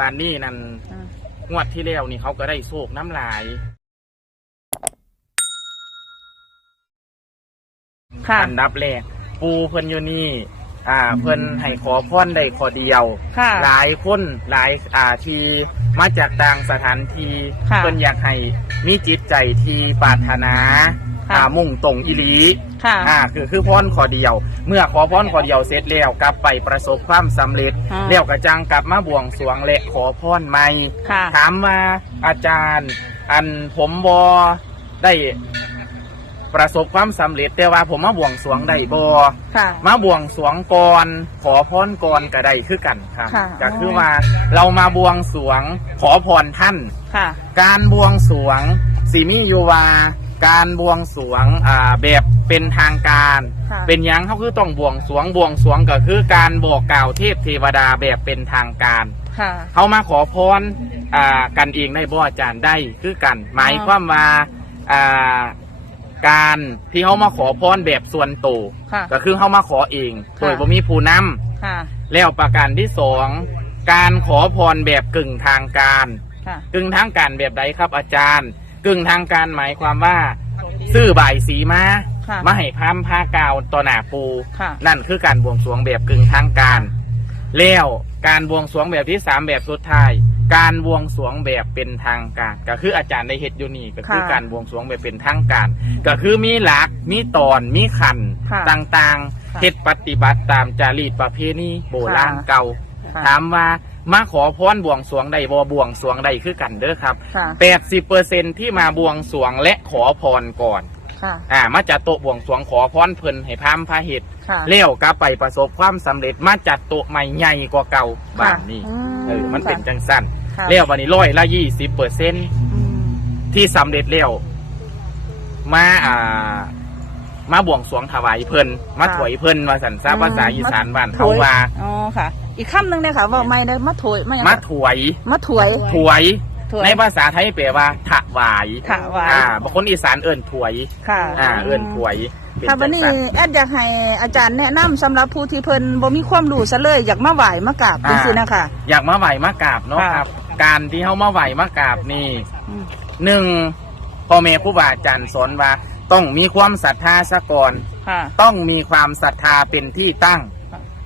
บานนี่นั่นอ่างวดที่แล้วนี่เขาก็ได้โชคน้ำลาย ค่ะ อันดับแรกปูเพิ่นอยู่นี่ อ่า เพิ่นให้ขอพรได้ขอเดียว ค่ะ หลายคนหลายอ่าที่มาจากต่างสถานที่ค่ะ เพิ่นอยากให้มีจิตใจที่ปรารถนา ค่ะ อ่ามุ่งตรงอิลีค่ะ อ่าคือคือพรขอเดียว เมื่อขอพรขอเดียวเสร็จแล้วกลับไปประสบความสำเร็จอ่าแล้วก็จังกลับมาบวงสรวงและขอพรใหม่ ค่ะ ถามว่าอาจารย์ อันผมบอได้ประสบความสำเร็จ แต่ว่าผมมาบวงสรวงได้บอค่ะ มาบวงสรวงก่อนขอพรก่อนก็ได้คือกันครับค่ะ ก็คือว่าเรามาบวงสรวงขอพรท่าน ค่ะ การบวงสรวงสีมิโยวา การบวงสรวงอ่าแบบเป็นทางการ ค่ะ เป็นหยังเขาคือต้องบวงสรวงบวงสรวงก็คือการบอกกล่าวเทพเทวดาแบบเป็นทางการ ค่ะ เขามาขอพรอ่ากันเองได้บ่อาจารย์ได้คือกัน หมายความว่าอ่าการที่เขามาขอพรแบบส่วนตัวค่ะ ก็คือเขามาขอเองค่ะโดยบ่มีผู้นำ ค่ะ แล้วประการที่สองการขอพรแบบกึ่งทางการ ค่ะ กึ่งทางการแบบใดครับอาจารย์ กึ่งทางการหมายความว่า ซื้อบ่ายสีมาค่ะมาให้พามผ้ากาวต่อหน้าปู ค่ะ นั่นคือการบวงสรวงแบบกึ่งทางการ แล้วการบวงสรวงแบบที่สามแบบสุดท้าย การบวงสรวงแบบเป็นทางการ ก็คืออาจารย์ได้เฮ็ดอยู่นี่ก็คือค่ะ การบวงสรวงแบบเป็นทางการ ก็คือมีหลักมีตอนมีขันค่ะ ต่างค่ะๆเฮ็ดปฏิบัติตามจารีตประเพณีโบราณค่ะเก่า ค่ะ ถามว่า มาขอพรบวงสรวงใดบ่บวงสรวงใดคือกันเด้อครับค่ะ80%ที่มาบวงสรวงและขอพรก่อน ค่ะ อ่า มาจัดโต๊ะบวงสรวงขอพรเพิ่นให้พามพาเฮ็ดค่ะเลี้ยวกลับไปประสบความสำเร็จมาจัดโต๊ะใหม่ใหญ่กว่าเก่าบ้านนี้อืมเออมันเป็นจังสั้นค่ะเลี้ยววันนี้ร้อยละยี่สิบเปอร์เซ็นอืมที่สำเร็จเลี้ยวมาอ่า มาบวงสรวงถวายเพิ่นมาถวายเพิ่นมาสันซาภาษาอีสานบ้านเขาว่า อ๋อค่ะ อีกคำหนึ่งเนี่ยค่ะว่าไม่ได้มาถวยไม่มาถวายมาถวยถวายถวยในภาษาไทยแปลว่าถวายถวายอ่าบางคนอีสานเอิ่นถวย ค่ะ อ่า เอิ่นถวยเป็นค่ะจัวันงนี้สั้นแอดอยากให้อาจารย์แนะนำสำหรับผู้ที่เพิ่นบ่มีความรู้ซะเลยอยากมาไหว้มากราบเป็นอ่าสินะคะ อยากมาไหวมากราบเนาะค่ะครับการที่เขามาไหวมากราบนี่อืม หนึ่งพ่อแม่ครูบาอาจารย์สอนว่า ต้องมีความศรัทธาซะก่อน ค่ะ ต้องมีความศรัทธาเป็นที่ตั้งค่ะ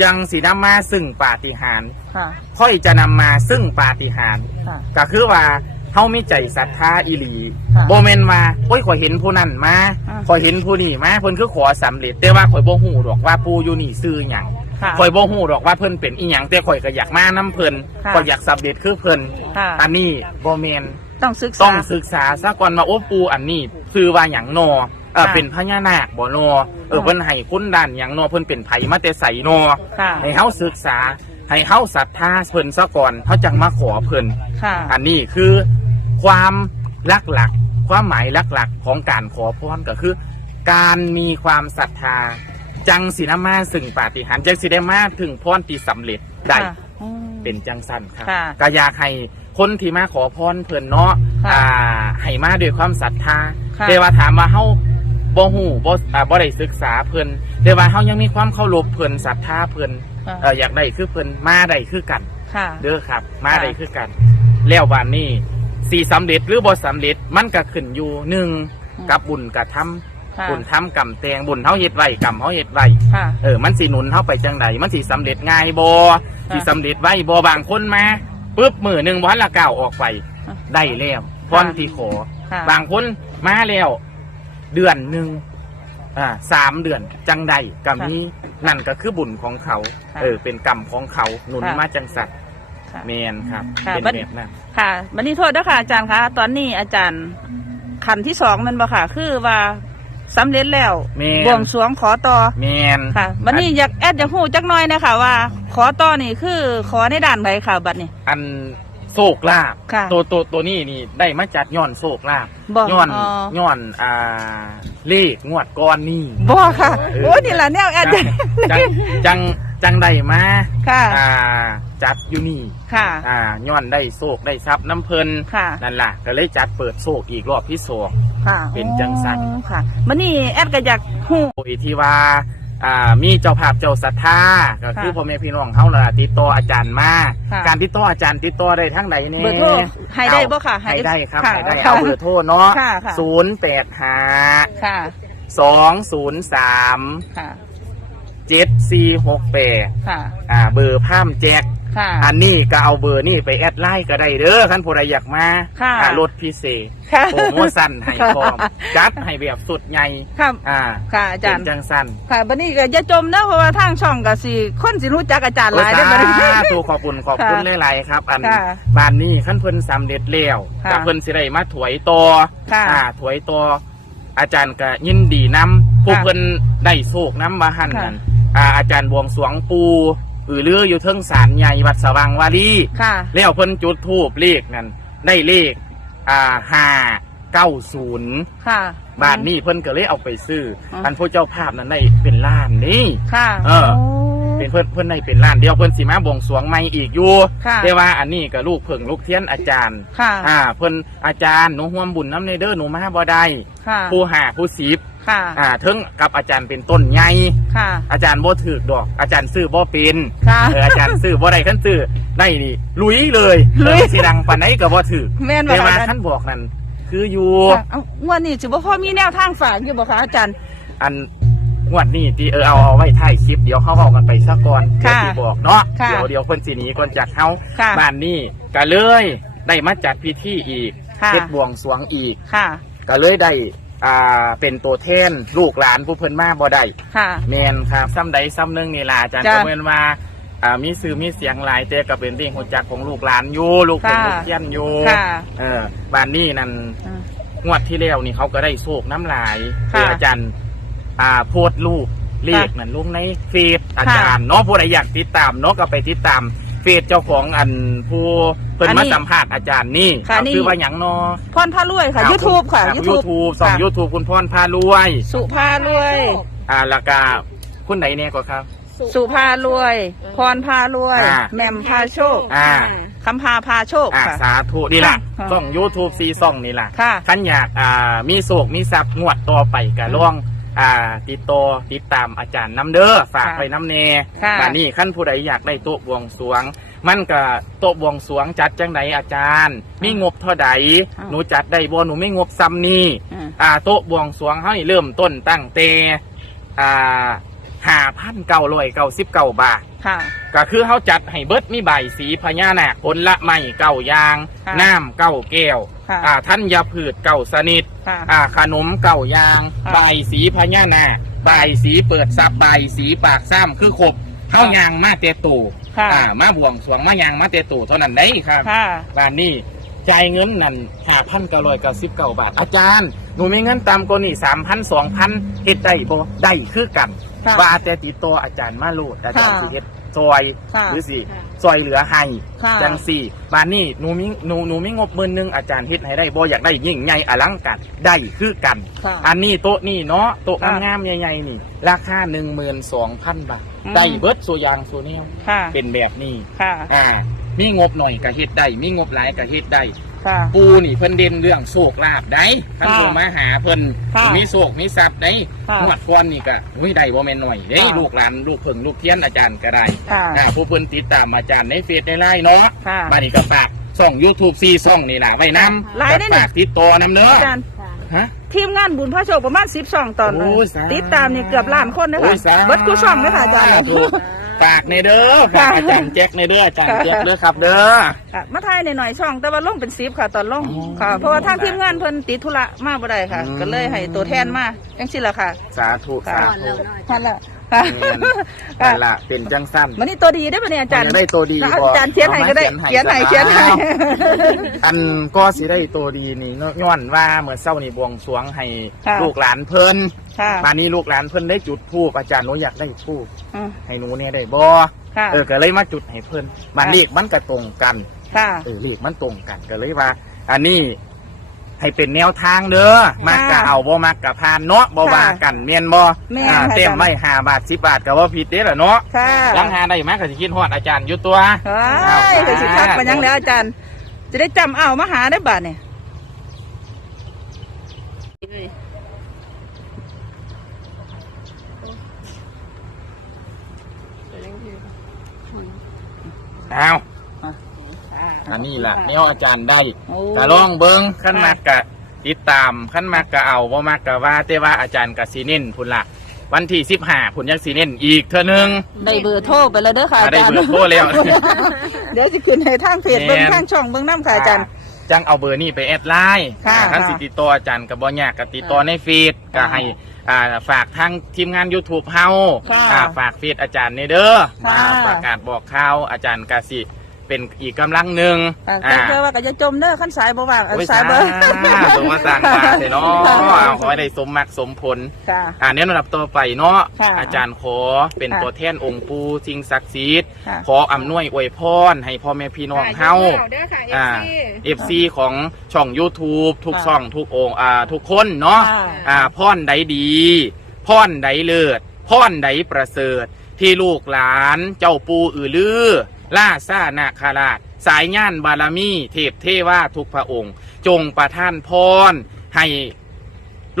จังสีนำมาซึ่งปาฏิหาริย์ค่ะ ค่อยจะนำมาซึ่งปาฏิหาริย์ค่ะ ก็คือว่าเฮามีใจศรัทธาอีหลีค่ะโบเมนมาโอ้ยข่อยเห็นผู้นั้นมาอ่าข่อยเห็นผู้นี่มาเพิ่นคือขอสำเร็จ แต่ว่าข่อยบ่ฮู้ดอกว่าปู่อยู่นี่ซื้อหยังค่ะ ข่อยบ่ฮู้ดอกว่าเพิ่นเป็นอีหยังแต่ข่อยก็อยากมานํเพิ่นค่ะ ข่อยอยากสำเร็จคือเพิ่นค่ะ อันนี้บ่แม่นต้องศึกต้อษางศึกษาซะก่อนว่าโอ้ปูอันนี้คือว่าหยังนอ เออค่ะ เป็นพญานาคบ่นอเออค่ะเพิ่นให้คุณด้านหยังนอเพิ่นเป็นไผมาแต่ใสนอค่ะ ให้เฮาศึกษา ให้เฮาศรัทธาเพิ่นซะก่อนเฮาจังมาขอเพิ่น ค่ะ อันนี้คือความลักหลักๆความหมายลักหลักๆของการขอพรก็คือ การมีความศรัทธา จังสินำมาซึ่งปาฏิหาริย์จังสิได้มาถึงพรที่สำเร็จได้ค่ะอืม เป็นจังสั้นครับค่ะก็อยากให้คนที่มาขอพรเพิ่นเนาะค่ะอ่าให้มาด้วยความศรัทธาค่ะ แต่ว่าถามว่าเฮา บ่ฮู้บ่อ่าบ่ได้ศึกษาเพิ่นแต่ว่าเฮายังมีความเคารพเพิ่นศรัทธาเพิ่นค่ะ เอออยากได้คือเพิ่นมาได้คือกัน ค่ะ เด้อครับ มาค่ะได้คือกัน แล้ววันนี้สิสำเร็จหรือบ่สำเร็จมันก็ขึ้นอยู่หนึ่งกับบุญกระทำค่ะบุญทำกรรมแตงบุญเฮาเฮ็ดไว้กรรมเฮาเฮ็ดไว้ ค่ะ เออ มันสิหนุนเข้าไปจังใดมันสิสำเร็จง่ายบอสิสำเร็จไว้บอบางคนมาปุ๊บมือหนึ่งวันละก้าวออกไปค่ะได้แล้วพรที่ขอ ค่ะ บางคนมาแล้ว เดือนหนึ่งอ่าสามเดือนจังใดกับนี้นั่นก็คือบุญของเขา ค่ะเออ เป็นกรรมของเขาหนุนค่ะ มาจังสัตว์ค่ะ แมนครับ ค่ะเป็นบัด แบบนั้นค่ะวันนี้โทษนะคะอาจารย์คะตอนนี้อาจารย์ขันที่สองแมันบ่ค่ะ คือว่าสำเร็จแล้วแม่นบวงสรวงขอต่อแมนค่ะวันนี้อยากแอดอยากหูจักหน่อยนะคะว่า ขอต่อนี่คือขอในด้านใดค่ะ บัดนี้ อัน โศกลาบค่ะตัวตัวตัวนี้นี่ได้มาจากย้อนโศกลาบบ่ย้อนอ๋อ ย้อนอ่าเลขงวดก้อนนี่ บ่ค่ะ โอ้นี่แหละแนวแอดจังจังจังจังได้มาค่ะ อ่า จัดอยู่นี่ค่ะ อ่าย้อนได้โศกได้ทรัพย์น้ำเพลินค่ะ นั่นล่ะ ก็เลยจัดเปิดโศกอีกรอบที่สอง ค่ะเป็นจังสันอ๋อค่ะวันนี้แอดก็อยากหูโดยที่ว่า อ่ามีเจ้าภาพเจ้าศรัทธาก็คือค่ะพ่อแม่พี่น้องเฮาล่ะติดต่ออาจารย์มาค่ะ การติดต่ออาจารย์ติดต่อได้ทั้งใดเนี่ยเบอร์โทรให้ได้บ่ค่ะให้ได้ครับค่ะให้ได้ค่ะเอาเบอร์โทรเนาะค่ะค่ะศูนย์แปดห้าค่ะสองศูนย์สามค่ะเจ็ดสี่หกแปดค่ะอ่าเบอร์พามแจ็ค ค่ะ อันนี้ก็เอาเบอร์นี่ไปแอดไลน์ก็ได้เด้อคันผู้ใดอยากมาค่ะอ่ารถพิเศษค่ะโปรโมชั่นให้พร้อมจัดให้แบบสุดใหญ่ครับอ่าค่ะอาจารย์เป็นจังสั้นค่ะบัดนี้ก็อย่าจมนะเพราะว่าทางช่องก็สิคนสิรู้จักอาจารย์หลายได้อบัดนี้ถูกขอบคุณขอบคุณค่ะหลายๆครับ อันค่ะบ้านนี้ขั้นเพิ่นสำเร็จแล้วค่ะกับเพิ่นสิได้มาถวยต่อค่ะอ่าถวยต่ออาจารย์ก็ยินดีนำผู้ค่ะเพิ่นได้โชคน้ำมาหันค่ะนั่นอ่าอาจารย์บวงสรวงปู อือลืออยู่เทิงศาลใหญ่วัดสว่างวารีค่ะ แล้วเพิ่นจุดทูบเลขนั่นได้เลขอ่าห้าเก้าศูนย์ค่ะบ้านนี้เพิ่นก็เลยเอาไปซื้ออม อันผู้เจ้าภาพนั้นได้เป็นล้านนี่ ค่ะเออ โเป็นเพิ่นเพิ่นได้เป็นล้านเดียวเพิ่นสิมาบวงสรวงใหม่อีกอยู่ค่ะแต่ว่าอันนี้ก็ลูกเพิ่งลูกเทียนอาจารย์ ค่ะ อ่าเพิ่นอาจารย์หนูห่วมบุญน้ำในเด้อหนูมาบ่ได้ค่ะ ผู้หาผู้สีบ ค่ะ อ่าถึงกับอาจารย์เป็นต้นใหญ่ค่ะ อาจารย์บ่ถือดอก อาจารย์ซื้อบ่เป็นค่ะเอออาจารย์ซื้อบ่ได้คันซื้อได้นี่ลุยเลยลุย เออสิดังปานไหนก็บ่ถือแม่นบ่แต่คะว่าอาจารท่านย์บอกนั่นคืออยู่ค่ะเอ้างวดนี้สิบ่พอมีแนวทางฝากอยู่บ่คะอาจารย์ อันงวดนี้ที่เออเอาเอาไว้ท้ายคลิปเดี๋ยวเขาเว้ากันไปซะก่อนเดี๋ยวค่ะสิบอกเนาะค่ะ เดี๋ยวเดี๋ยวเพิ่นสิหนีก่อนจากเฮาค่ะ บ้านนี้ก็เลยได้มาจัดพิธีอีกค่ะ เฮ็ดบวงสรวงอีก ค่ะ ก็เลยได้ อ่าเป็นตัวแทนลูกหลานผู้เพิ่นมาบ่ได้ค่ะ แม่นครับซ้ำใดซ้ำหนึงนี่ล่ะอาจารย์จ้ะก็เพิ่นว่าอ่ามีสื่อมีเสียงหลายแต่ก็เป็นเรื่องหัวจักของลูกหลานอยู่ลูกเป็นค่ะ ลูกเทียนอยู่ค่ะเออบ้านนี้นั่นอืมงวดที่แล้วนี่เขาก็ได้โชคน้ำลายค่ะคืออาจารย์อ่าโพดรูปเลขนั่นลงในเฟซอาจารย์เนาะผู้ใดอยากติดตามเนาะก็ไปติดตามเฟซเจ้าของอันผู้ เพิ่นอันมานี้สัมภาษณ์อาจารย์นี่ค่ะเอานี่ชื่อว่าหยังเนาะพรพารวยค่ะ YouTube ค่ะยู YouTube ทูบสองค่ะยูทูบคุณพรพารวย สุภารวย อ่าแล้วก็คุณไหนเนี่ยก็ครับ สุภารวย พรพารวย อ่า แหม่มพาโชคอ่า คำพาพาโชคอ่าค่ะ สาธุนี่ล่ะค่ะช่อง YouTube ซีซ่องนี่ล่ะค่ะ ท่านอยากอ่ามีโศกมีทรัพย์งวดต่อไปก็ลอง อ่า ติดต่อติดตามอาจารย์น้ำเด้อฝากค่ะไปน้ำเนค่ะบานี้ขั้นผู้ใดอยากได้โต๊ะบวงสรวง มันก็โต๊ะบวงสรวงจัดจังไดอาจารย์ มีงบเท่าใดอ่าหนูจัดได้บ่หนูไม่งบซ้ำนี่อืมอ่าโต๊ะบวงสรวงให้เริ่มต้นตั้งแต่อ่าห้าพันเก้าร้อยเก้าสิบเก้าบาท ค่ะ ก็คือเขาจัดให้เบิดมีใบสีพญานาคผลละไม้เก้าอยาง ค่ะ น้ำเก้าแก้ว ค่ะอ่าท่านยาพืชเก้าสนิท ค่ะ อ่าขนมเก้าอยาง ค่ะใบสีพญานาคใบสีเปิดซับใบสีปากซ้ำคือครบเข้ายางมาเตตู่ค่ะ อ่ามาบวงสรวงมายางมาเตตู่เท่านั้นได้ครับค่ะบ้านนี้จ่ายเงินนั่นห้าพันเก้าร้อยเก้าสิบเก้าบาท อาจารย์ หนูมีเงินตามกว่านี่สามพันสองพันเฮ็ดได้บ่ได้คือกัน ค่ะว่าแต่ติดตัวอาจารย์มาโลดอาจารย์ค่ะ สิเฮ็ด ซอยค่ะหรือสิซอยเหลือให้ค่ะจังสี่บ้านนี้หนูมีหนูหนูมีงบหมื่นหนึงอาจารย์เฮ็ดให้ได้บ่อยากได้ยิ่งใหญ่อลังการได้คือกัน ค่ะอันนี้โต๊ะนี่เนาะโต๊ะค่ะงามๆใหญ่ๆนี่ ราคาหนึ่งหมื่นสองพันบาท อืม ได้เบิดตัวอย่างตัวแนวค่ะเป็นแบบนี้ ค่ะ อ่ามีงบหน่อยก็เฮ็ดได้มีงบหลายก็เฮ็ดได้ ค่ะ ปูนี่เพิ่นเด่นเรื่องโชคลาภได้ท่านค่ะผู้มาหาเพิ่นค่ะมีโชคมีทรัพย์ได้ค่ะงวดก่อนนี่ก็อุ้ยได้บ่แม่นหน่อยเด้ค่ะลูกหลานลูกเพิ่งลูกเทียนอาจารย์ก็ได้ค่ะอ่าผู้เพิ่นติดตามอาจารย์ในเฟซในไลน์เนาะค่ะบัดนี้ก็ฝากช่อง YouTube ซีช่องนี่ล่ะไว้นำหลายได้นี่ ฝากติดต่อนำเด้ออาจารย์ฮะ ทีมงานบุญพระโชคประมาณสิบสองตอนโอ้ยสาธุติดตามนี่เกือบล้านคนนะโอ้คะยสาธุ เบิดกูช่องเลยค่ะอาจารย์ ฝากในเด้อฝากอาจารย์แจ็คในเด้ออาจารย์แจ็คเด้อครับ เด้อค่ะมาถ่ายในหน่อยๆช่อง แต่ว่าลงเป็นซิปค่ะ ตอนลงอ๋อค่ะ เพราะว่าทางทีมงานเพิ่นติดธุระมาบ่ได้ค่ะอืมก็เลยให้ตัวแทนมาจังซี่ล่ะค่ะ สาธุสาธุนั่นแหละ ค่ะนั่นล่ะเป็นจังสั้นมันนี่ตัวดีได้ปะเนี่ยอาจารย์มันจะได้ตัวดีแล้วบ่อาจารย์เขียนให้ก็ได้อามาเขียนให้เขียนให้อ้าวอันก็สิได้ตัวดีนี่ย้อนว่าเมื่อเช้านี่บวงสรวงให้ค่ะลูกหลานเพิ่นค่ะมานี่ลูกหลานเพิ่นได้จุดธูปอาจารย์หนูอยากได้ธูปอืมให้หนูเนี่ยได้บ่ค่ะเออก็เลยมาจุดให้เพิ่นมาค่ะเลขมันก็ตรงกันค่ะเออเลขมันตรงกันก็เลยว่า อันนี้ ให้เป็นแนวทางเด้อมากกะเอาบ่มากกะพานเนาะบ่ว่ากันเมียนบ่เต็มไม่หาบาทสิบาทกับว่าผิดเด้อล่ะเนาะค่ะลังหาได้มากก็สิคิดฮอดอาจารย์อยู่ตัวว้ายไปสิทัมันยังแล้วอาจารย์ จะได้จำเอามาหาได้บาทเนี่ยเอา อะอันนี้ล่ะแนวอาจารย์ได้โอ้กะลองเบิ้งขั้นมากกะติดตามขั้นมากกะเอาบ่มากกะว่าแต่ว่าอาจารย์กะสีเน้นพุ่นละวันที่สิบห้าพุ่นยังสีเน้นอีกเท่านึงได้เบอร์โทรไปแล้วเด้อค่ะอ่าอาได้จารย์ เบอร์โทรแล้ว เดี๋ยวจะขึ้นให้ทางเพจแม่น เบิ่งทางช่องเบิ่งน้ำค่ะอาจารย์ จังเอาเบอร์นี้ไปแอดไลน์ค่ะอ่าท่านค่ะสิติดต่ออาจารย์กับบ่ยากกับติดต่อในเฟซก็ค่ะให้อ่าฝากทางทีมงาน YouTube เฮาค่ะอ่าฝากเฟซอาจารย์ในเด้อค่ะอ่าประกาศบอกข่าวอาจารย์กสิ เป็นอีกกำลังหนึ่งอะอ่าแต่เพื่อว่าก็จะจมเด้อขั้นสายบ่ว่างเอาโอ้ยสายสาเบอร์สมมาสั่งมาเถอะเนาะค่ะเอาขอให้ได้สมมักสมผลค่ะ อ่าเนี้ยระดับต่อไปเนาะค่ะอาจารย์ขอเป็นค่ะตัวแทนองค์ปู่สิ่งศักดิ์สิทธิ์ค่ะ ขออำนวยอวยพรให้พ่อแม่พี่น้องเฮา เด้อค่ะ อ่า FC FC ของช่อง YouTube ทุกค่ะ ช่องทุกองค์อ่าทุกคนเนาะ ค่ะ อ่าพ่อนใดดีพ่อนใดเลิศพ่อนใดประเสริฐ ที่ลูกหลานเจ้าปูอือลือ ล่าซ่านาคาราช สายญาณบารมี เทพเทวาทุกพระองค์ จงประทานพรให้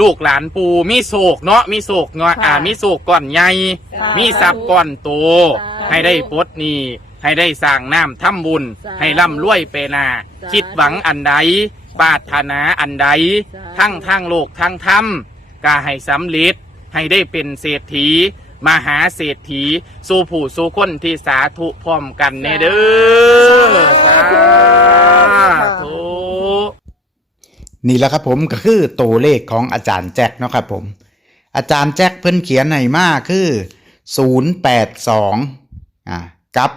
ลูกหลานปูมีโศกเนาะมีโศกเนาะอ่าค่ะมีโศกก่อนใหญ่ค่ะมีทรัพย์ก่อนโตสาธุให้ได้ปลดหนี้ให้ได้สร้างน้ำทำบุญสาธุให้ร่ำรวยไปนาสาธุคิดหวังอันใดปรารถนาอันใดสาธุทั้งทั้งโลกทั้งธรรมก็ให้สำเร็จให้ได้เป็นเศรษฐี มหาเศรษฐี สู่ผู้สู่คนที่สาธุพร้อมกันเนเด้อสาธุนี่แหละครับผมก็คือตัวเลขของอาจารย์แจ็คเนาะครับผม อาจารย์แจ็คเพิ่นเขียนให้มาคือ 082อ่ากับ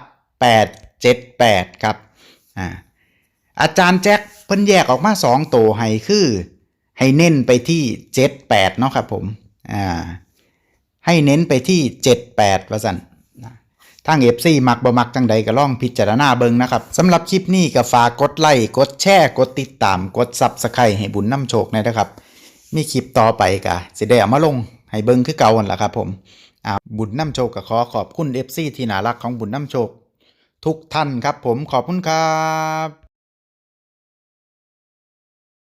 878 ครับอ่าอาจารย์แจ็คเพิ่นแยกออกมา2ตัวให้คือ ให้เน้นไปที่ 78 เนาะครับผมอ่า ให้เน้นไปที่78ว่าซั่นทาง FC มักบ่มักจังใดก็ลองพิจารณาเบิงนะครับสำหรับคลิปนี้ก็ฝากกดไลค์กดแชร์กดติดตามกด Subscribe ให้บุญน้ำโชคนอยนะครับ มีคลิปต่อไปก็สิได้เอามาลงให้เบิงคือเก่าหั่นละครับผมอ่าบุญน้ำโชคก็ขอขอบคุณ FC ที่น่ารักของบุญน้ำโชค ทุกท่านครับผมขอบคุณครับ